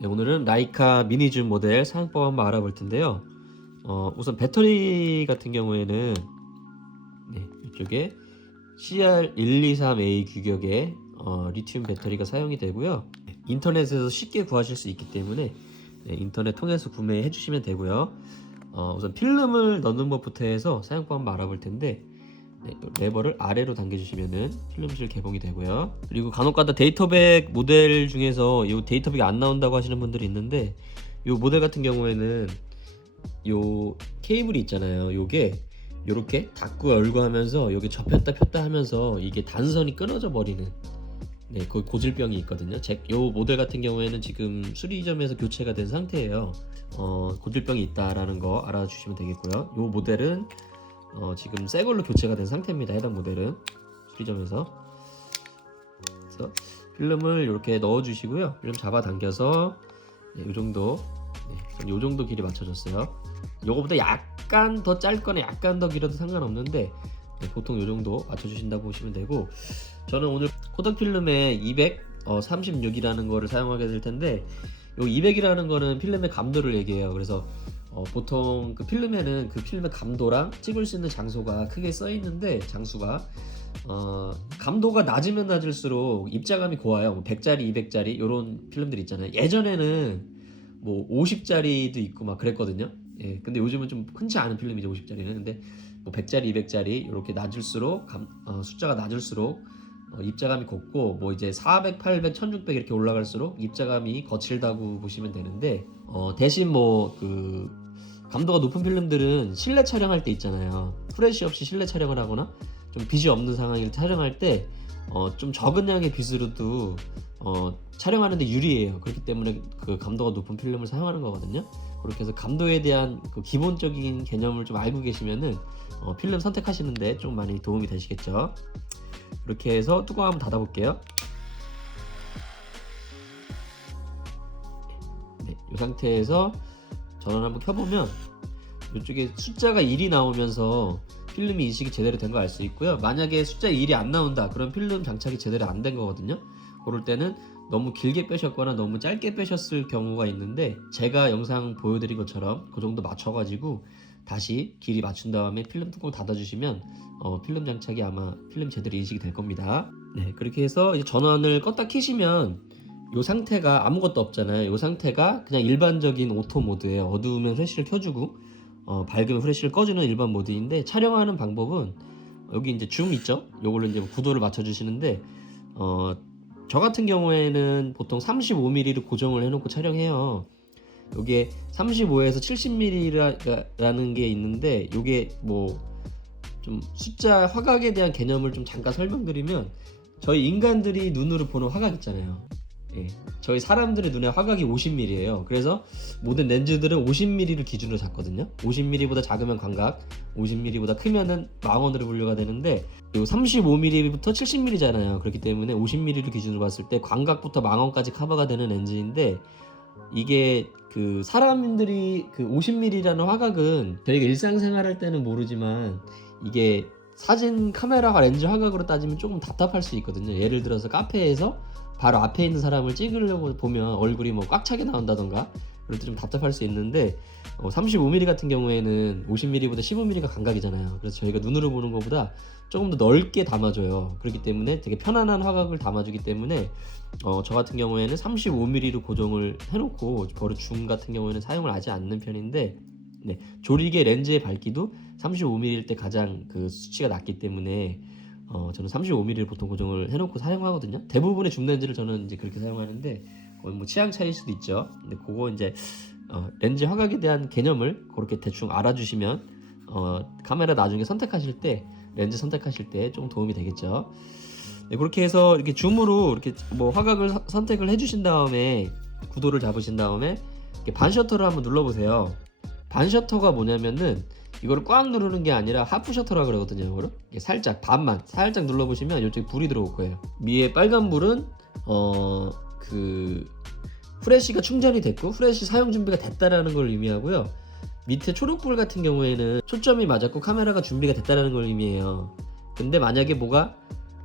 네, 오늘은 라이카 미니줌 모델 사용법 한번 알아볼 텐데요. 우선 배터리 같은 경우에는 이쪽에 CR123A 규격의 리튬 배터리가 사용이 되고요. 인터넷에서 쉽게 구하실 수 있기 때문에 인터넷 통해서 구매해 주시면 되고요. 우선 필름을 넣는 것부터 해서 사용법 한번 알아볼 텐데, 레버를 아래로 당겨주시면은 필름실 개봉이 되고요. 그리고 간혹가다 데이터백 모델 중에서 이 데이터백이 안 나온다고 하시는 분들이 있는데, 이 모델 같은 경우에는 요 케이블이 있잖아요. 요게 요렇게 닫고 열고 하면서 여기 접혔다 폈다 하면서 이게 단선이 끊어져 버리는 그 고질병이 있거든요. 요 모델 같은 경우에는 지금 수리점에서 교체가 된 상태예요. 고질병이 있다라는 거 알아주시면 되겠고요. 요 모델은 지금 새 걸로 교체가 된 상태입니다. 해당 모델은 수리점에서. 그래서 필름을 이렇게 넣어 주시고요. 필름 잡아당겨서 이 정도, 이 정도 길이 맞춰졌어요. 요거보다 약간 더 짧거나 약간 더 길어도 상관없는데 보통 이 정도 맞춰주신다고 보시면 되고, 저는 오늘 코덕 필름에 236이라는 거를 사용하게 될 텐데, 요 200이라는 거는 필름의 감도를 얘기해요. 그래서 보통 그 필름에는 그 필름의 감도랑 찍을 수 있는 장소가 크게 써 있는데, 장수가 감도가 낮으면 낮을수록 입자감이 고와요. 뭐 100짜리, 200짜리 이런 필름들 있잖아요. 예전에는 뭐 50짜리도 있고 막 그랬거든요. 근데 요즘은 좀 흔치 않은 필름이죠, 50짜리는. 근데 뭐 100짜리, 200짜리 이렇게 낮을수록 숫자가 낮을수록 입자감이 곱고, 뭐 이제 400, 800, 1600 이렇게 올라갈수록 입자감이 거칠다고 보시면 되는데, 대신 뭐 그 감도가 높은 필름들은 실내 촬영할 때 있잖아요. 프레시 없이 실내 촬영을 하거나 좀 빛이 없는 상황을 촬영할 때 좀 적은 양의 빛으로도 촬영하는데 유리해요. 그렇기 때문에 그 감도가 높은 필름을 사용하는 거거든요. 그렇게 해서 감도에 대한 그 기본적인 개념을 좀 알고 계시면은 필름 선택하시는데 좀 많이 도움이 되시겠죠. 이렇게 해서 뚜껑 한번 닫아 볼게요. 이 상태에서 전원 한번 켜보면 이쪽에 숫자가 1이 나오면서 필름이 인식이 제대로 된 거 알 수 있고요. 만약에 숫자 1이 안 나온다, 그럼 필름 장착이 제대로 안 된 거거든요. 그럴 때는 너무 길게 빼셨거나 너무 짧게 빼셨을 경우가 있는데, 제가 영상 보여드린 것처럼 그 정도 맞춰가지고 다시 길이 맞춘 다음에 필름 뚜껑 닫아주시면 필름 장착이 아마 필름 제대로 인식이 될 겁니다. 그렇게 해서 이제 전원을 껐다 켜시면 이 상태가 아무것도 없잖아요. 이 상태가 그냥 일반적인 오토 모드예요. 어두우면 플래시를 켜주고 밝으면 플래시를 꺼주는 일반 모드인데, 촬영하는 방법은 여기 이제 줌 있죠? 요걸로 이제 구도를 맞춰주시는데, 저 같은 경우에는 보통 35mm로 고정을 해놓고 촬영해요. 요게 35에서 70mm라는 게 있는데, 요게 뭐 좀 숫자 화각에 대한 개념을 좀 잠깐 설명드리면, 저희 인간들이 눈으로 보는 화각 있잖아요. 저희 사람들의 눈의 화각이 50mm예요. 그래서 모든 렌즈들은 50mm를 기준으로 잡거든요. 50mm보다 작으면 광각, 50mm보다 크면은 망원으로 분류가 되는데, 요 35mm부터 70mm잖아요. 그렇기 때문에 50mm를 기준으로 봤을 때 광각부터 망원까지 커버가 되는 렌즈인데, 이게 그 사람들이 그 50mm라는 화각은 저희가 일상생활 할 때는 모르지만, 이게 사진 카메라 렌즈 화각으로 따지면 조금 답답할 수 있거든요. 예를 들어서 카페에서 바로 앞에 있는 사람을 찍으려고 보면 얼굴이 뭐 꽉 차게 나온다던가 그럴 때 좀 답답할 수 있는데, 35mm 같은 경우에는 50mm보다 15mm가 광각이잖아요. 그래서 저희가 눈으로 보는 것보다 조금 더 넓게 담아줘요. 그렇기 때문에 되게 편안한 화각을 담아주기 때문에 저 같은 경우에는 35mm로 고정을 해놓고 버릇 줌 같은 경우에는 사용을 하지 않는 편인데, 조리개 렌즈의 밝기도 35mm일 때 가장 그 수치가 낮기 때문에 저는 35mm를 보통 고정을 해놓고 사용하거든요. 대부분의 줌 렌즈를 저는 이제 그렇게 사용하는데, 뭐 취향 차이일 수도 있죠. 근데 그거 이제 렌즈 화각에 대한 개념을 그렇게 대충 알아주시면 카메라 나중에 선택하실 때, 렌즈 선택하실 때 좀 도움이 되겠죠. 그렇게 해서 이렇게 줌으로 이렇게 뭐 화각을 선택을 해주신 다음에 구도를 잡으신 다음에 이렇게 반 셔터를 한번 눌러보세요. 반 셔터가 뭐냐면은 이거를 꽉 누르는 게 아니라 하프 셔터라 그러거든요. 이거를 살짝 반만 살짝 눌러보시면 이쪽에 불이 들어올 거예요. 위에 빨간 불은 그 프레시가 충전이 됐고 프레시 사용 준비가 됐다라는 걸 의미하고요. 밑에 초록불 같은 경우에는 초점이 맞았고 카메라가 준비가 됐다라는 걸 의미해요. 근데 만약에 뭐가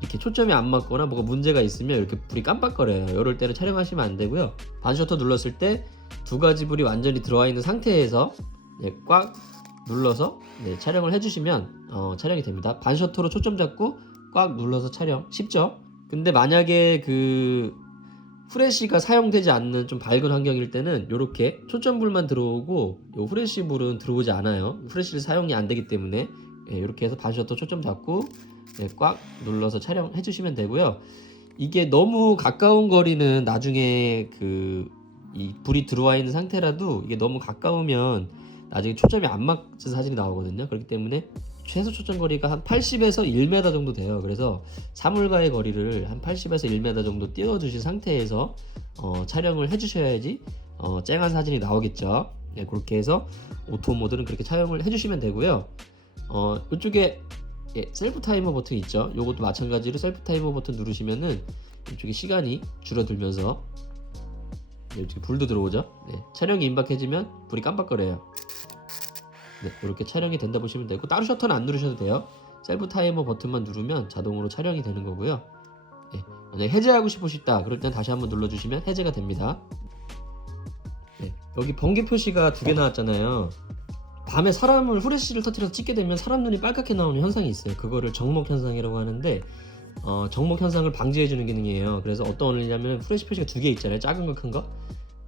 이렇게 초점이 안 맞거나 뭐가 문제가 있으면 이렇게 불이 깜빡거려요. 이럴 때는 촬영하시면 안 되고요. 반셔터 눌렀을 때 두 가지 불이 완전히 들어와 있는 상태에서 꽉 눌러서 촬영을 해주시면 촬영이 됩니다. 반셔터로 초점 잡고 꽉 눌러서 촬영 쉽죠? 근데 만약에 그 후레쉬가 사용되지 않는 좀 밝은 환경일 때는 이렇게 초점불만 들어오고 요 후레쉬불은 들어오지 않아요. 후레쉬를 사용이 안 되기 때문에 이렇게 해서 반셔터 초점 잡고 꽉 눌러서 촬영해 주시면 되고요. 이게 너무 가까운 거리는 나중에 이 불이 들어와 있는 상태라도 이게 너무 가까우면 나중에 초점이 안 맞은 사진이 나오거든요. 그렇기 때문에 최소 초점 거리가 한 80에서 1m 정도 돼요. 그래서 사물과의 거리를 한 80에서 1m 정도 띄워주신 상태에서 촬영을 해주셔야지 쨍한 사진이 나오겠죠. 그렇게 해서 오토 모드는 그렇게 촬영을 해주시면 되고요. 이쪽에 셀프 타이머 버튼 있죠. 이것도 마찬가지로 셀프 타이머 버튼 누르시면은 이쪽에 시간이 줄어들면서 이렇게 불도 들어오죠. 촬영이 임박해지면 불이 깜빡거려요. 이렇게 촬영이 된다 보시면 되고 따로 셔터는 안 누르셔도 돼요. 셀프 타이머 버튼만 누르면 자동으로 촬영이 되는 거고요. 만약에 해제하고 싶으시다 그럴 땐 다시 한번 눌러주시면 해제가 됩니다. 여기 번개 표시가 두 개 나왔잖아요. 밤에 사람을 후레쉬를 터뜨려서 찍게 되면 사람 눈이 빨갛게 나오는 현상이 있어요. 그거를 정목 현상이라고 하는데 정목 현상을 방지해주는 기능이에요. 그래서 어떤 원리냐면 후레쉬 표시가 두 개 있잖아요. 작은 거 큰 거.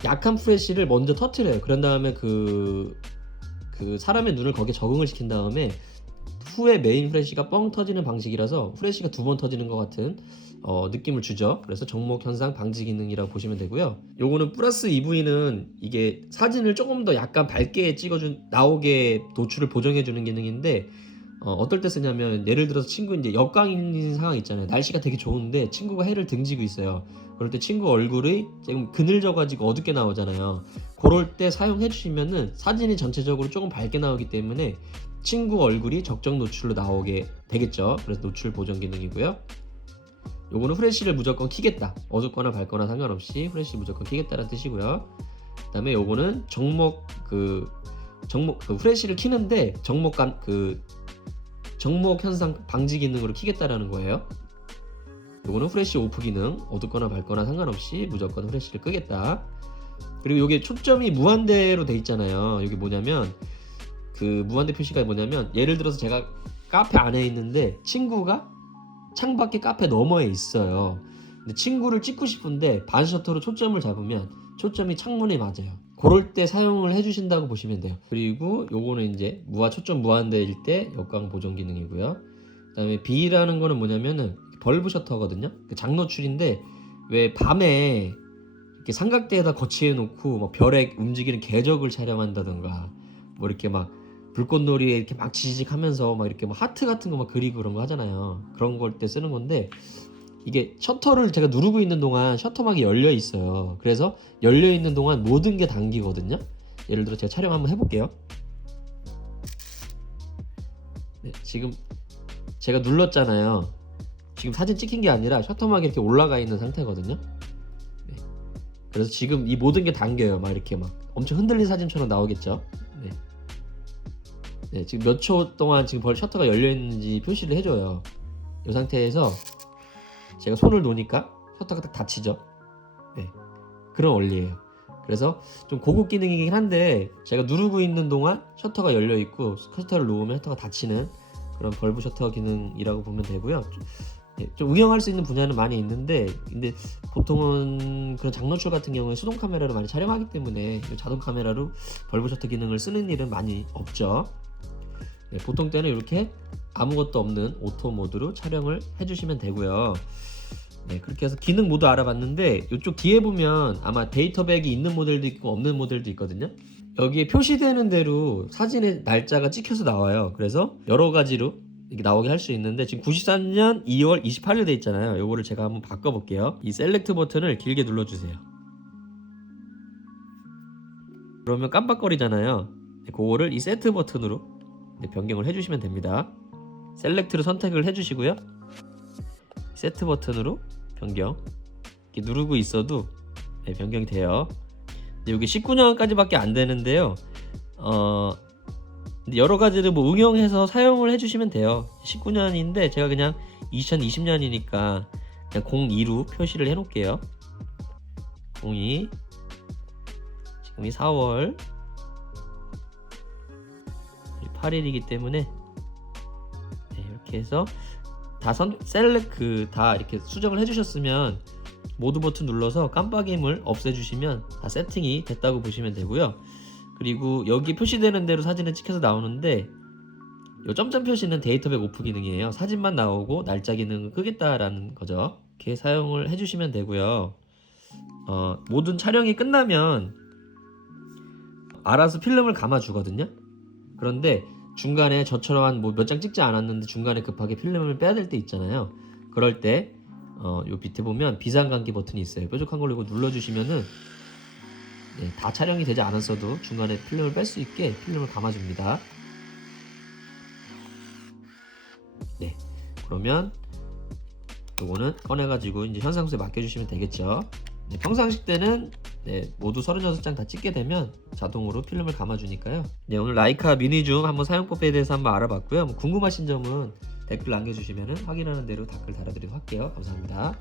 약한 후레쉬를 먼저 터뜨려요. 그런 다음에 그 사람의 눈을 거기에 적응을 시킨 다음에 후에 메인 후레쉬가 뻥 터지는 방식이라서 후레쉬가 두 번 터지는 것 같은 느낌을 주죠. 그래서 정목 현상 방지 기능이라고 보시면 되고요. 요거는 플러스 EV는 이게 사진을 조금 더 약간 밝게 나오게 노출을 보정해 주는 기능인데 어떨 때 쓰냐면 예를 들어서 친구 이제 역광인 상황 있잖아요. 날씨가 되게 좋은데 친구가 해를 등지고 있어요. 그럴 때 친구 얼굴이 지금 그늘져 가지고 어둡게 나오잖아요. 그럴 때 사용해 주시면은 사진이 전체적으로 조금 밝게 나오기 때문에 친구 얼굴이 적정 노출로 나오게 되겠죠. 그래서 노출 보정 기능이고요. 요거는 후레쉬를 무조건 켜겠다. 어둡거나 밝거나 상관없이 후레쉬 무조건 켜겠다는 뜻이고요. 그 다음에 요거는 정목 후레쉬를 켜는데 정목 현상 방지 기능으로 켜겠다라는 거예요. 요거는 후레쉬 오프 기능, 어둡거나 밝거나 상관없이 무조건 후레쉬를 끄겠다. 그리고 요게 초점이 무한대로 돼 있잖아요. 여기 뭐냐면 무한대 표시가 뭐냐면 예를 들어서 제가 카페 안에 있는데 친구가 창밖에 카페 너머에 있어요. 근데 친구를 찍고 싶은데 반셔터로 초점을 잡으면 초점이 창문에 맞아요. 그럴 때 사용을 해주신다고 보시면 돼요. 그리고 요거는 이제 초점 무한대일 때 역광 보정 기능이고요. 그 다음에 B라는 거는 뭐냐면은 벌브 셔터거든요. 장노출인데 왜 밤에 이렇게 삼각대에다 거치해 놓고 뭐 별에 움직이는 궤적을 촬영한다던가 뭐 이렇게 막 불꽃놀이에 이렇게 막 지직하면서 막 이렇게 막 하트 같은 거 막 그리고 그런 거 하잖아요. 그런 걸 때 쓰는 건데 이게 셔터를 제가 누르고 있는 동안 셔터막이 열려 있어요. 그래서 열려 있는 동안 모든 게 당기거든요. 예를 들어 제가 촬영 한번 해볼게요. 지금 제가 눌렀잖아요. 지금 사진 찍힌 게 아니라 셔터막이 이렇게 올라가 있는 상태거든요. 그래서 지금 이 모든 게 당겨요. 막 이렇게 막 엄청 흔들린 사진처럼 나오겠죠. 지금 몇 초 동안 지금 셔터가 열려 있는지 표시를 해줘요. 이 상태에서 제가 손을 놓으니까 셔터가 딱 닫히죠. 그런 원리예요. 그래서 좀 고급 기능이긴 한데 제가 누르고 있는 동안 셔터가 열려 있고 셔터를 놓으면 셔터가 닫히는 그런 벌브 셔터 기능이라고 보면 되고요. 좀 응용할 수 있는 분야는 많이 있는데 근데 보통은 그런 장노출 같은 경우에 수동 카메라로 많이 촬영하기 때문에 자동 카메라로 벌브 셔터 기능을 쓰는 일은 많이 없죠. 보통 때는 이렇게 아무것도 없는 오토 모드로 촬영을 해주시면 되고요. 그렇게 해서 기능 모두 알아봤는데 이쪽 뒤에 보면 아마 데이터백이 있는 모델도 있고 없는 모델도 있거든요. 여기에 표시되는 대로 사진의 날짜가 찍혀서 나와요. 그래서 여러 가지로 이렇게 나오게 할 수 있는데 지금 94년 2월 28일 돼 있잖아요. 요거를 제가 한번 바꿔볼게요. 이 셀렉트 버튼을 길게 눌러주세요. 그러면 깜빡거리잖아요. 그거를 이 세트 버튼으로 변경을 해주시면 됩니다. 셀렉트를 선택을 해주시고요. 세트 버튼으로 변경. 이렇게 누르고 있어도 변경이 돼요. 여기 19년까지밖에 안 되는데요. 근데 여러 가지를 뭐 응용해서 사용을 해주시면 돼요. 19년인데 제가 그냥 2020년이니까 그냥 02로 표시를 해놓을게요. 02 지금이 4월 8일이기 때문에 네, 이렇게 해서 다 다 이렇게 수정을 해주셨으면 모두 버튼 눌러서 깜빡임을 없애주시면 다 세팅이 됐다고 보시면 되고요. 그리고 여기 표시되는 대로 사진을 찍혀서 나오는데 이 점점 표시는 데이터백 오프 기능이에요. 사진만 나오고 날짜 기능을 끄겠다라는 거죠. 이렇게 사용을 해주시면 되고요. 모든 촬영이 끝나면 알아서 필름을 감아 주거든요. 그런데 중간에 저처럼 한 뭐 몇 장 찍지 않았는데 중간에 급하게 필름을 빼야 될 때 있잖아요. 그럴 때 요 밑에 보면 비상감기 버튼이 있어요. 뾰족한 걸로 이거 눌러주시면은 네, 다 촬영이 되지 않았어도 중간에 필름을 뺄 수 있게 필름을 감아줍니다. 네, 그러면 요거는 꺼내가지고 이제 현상수에 맡겨주시면 되겠죠. 네, 평상시 때는 네, 모두 36장 다 찍게 되면 자동으로 필름을 감아주니까요. 네, 오늘 라이카 미니줌 한번 사용법에 대해서 한번 알아봤고요. 뭐 궁금하신 점은 댓글 남겨주시면 확인하는 대로 댓글 달아드리도록 할게요. 감사합니다.